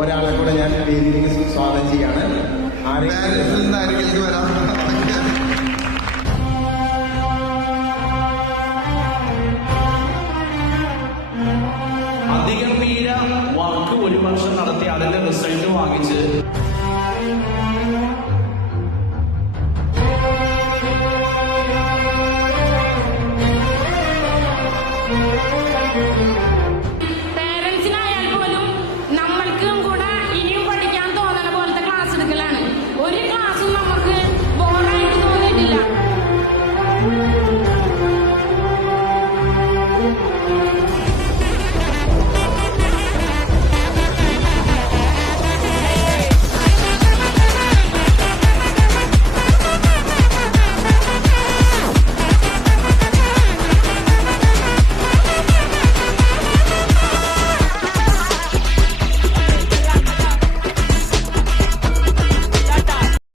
ഒരാളെ കൂടെ ഞാൻ വേദിയിലേക്ക് സ്വാഗതം ചെയ്യാണ്. അതിഗംഭീര വർക്ക് 1 വർഷം നടത്തി അതിന്റെ റിസൾട്ട് വാങ്ങിച്ച്